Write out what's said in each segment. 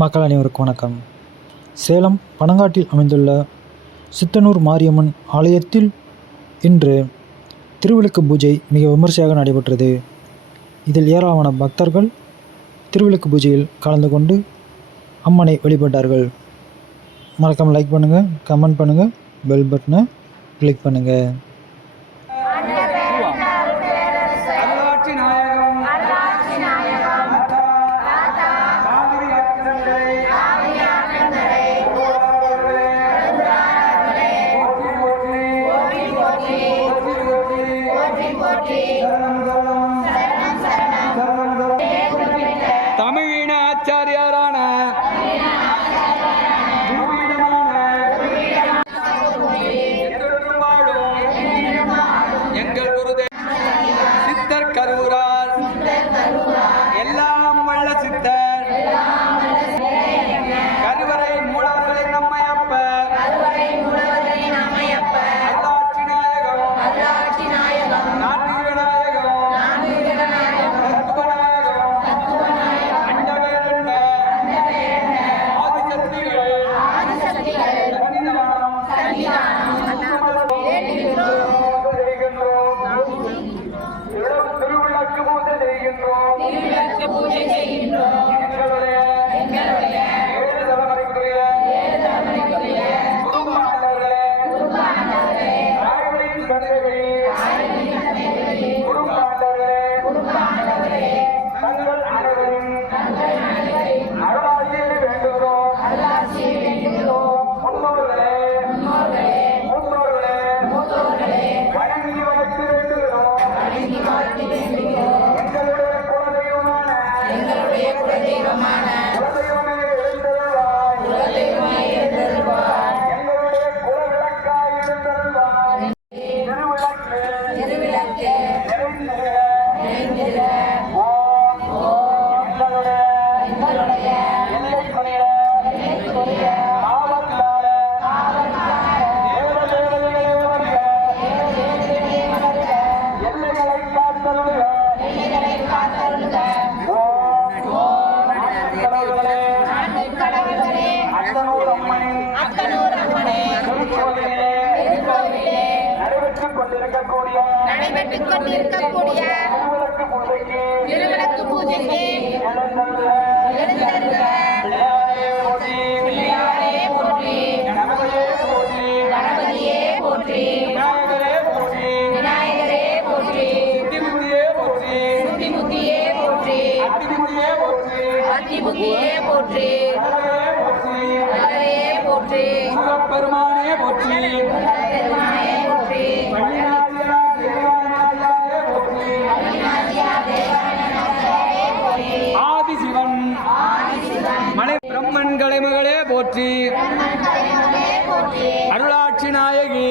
மக்கள் அனைவருக்கும் வணக்கம். சேலம் பனங்காட்டில் அமைந்துள்ள சித்தனூர் மாரியம்மன் ஆலயத்தில் இன்று திருவிளக்கு பூஜை மிக விமர்சையாக நடைபெற்றது. இதில் ஏராளமான பக்தர்கள் திருவிளக்கு பூஜையில் கலந்து கொண்டு அம்மனை வழிபட்டார்கள். மறக்காமல் லைக் பண்ணுங்கள் கமெண்ட் பண்ணுங்கள் பெல் பட்டனை கிளிக் பண்ணுங்கள் பூஜை செய்கின்றோம் எங்களுடைய ஏழு தலைமுறைக்குரிய குருமாண்டவர்களே, தாய்மொழியின் தந்தைகளே, குருமாண்டவர்களே, தங்கள் அனைவரின் அருளாசியை வேண்டுகிறோம். முன்னோர்களே, மூத்தோர்களே, வணங்கி வளர்த்து வேண்டுகிறோம். எங்களுடைய Romana அத்தனூர் அம்மனே, திருக்கோவிலே நடைபெற்றுக் கொண்டிருக்கக்கூடிய நடைபெற்றுக் கொண்டிருக்கக்கூடிய திருவிளக்கு பூஜைக்கு. எழுந்தருள பிள்ளையாரே போற்றி, பிள்ளையாரே போற்றி கணபதியே போற்றி, விநாயகரே போற்றி, விநாயகரே போற்றி சித்திமுத்தியே போற்றி, புத்திமுத்தியே போற்றி அத்திமுத்தியே போற்றி, அத்திபுத்தியே போற்றி. முகப்பெருமானே போற்றி, ஆதிசிவன் மலை பிரம்மன்களை மகளே போற்றி. அருளாட்சி நாயகி.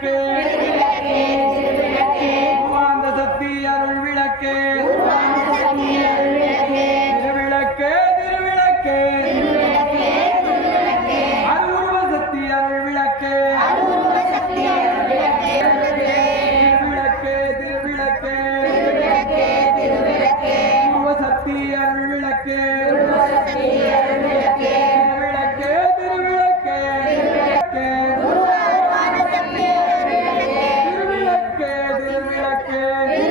விளக்கு. திருவிளக்கே திருவிளக்கே உருவாந்த சக்தி அருள் விளக்கு. உருவான சக்தி அருள்விளக்கே திருவிளக்கு திருவிளக்கு. திருவிளக்கே திருவிளக்கே அருள்வ சக்தி அருள் விளக்கு. அருள்வ சக்தி அருள்விளக்கே திருவிளக்கு திருவிளக்கு. திருவிளக்கே திருவிளக்கே. உருவ சக்தி அருள் விளக்கு. Yeah.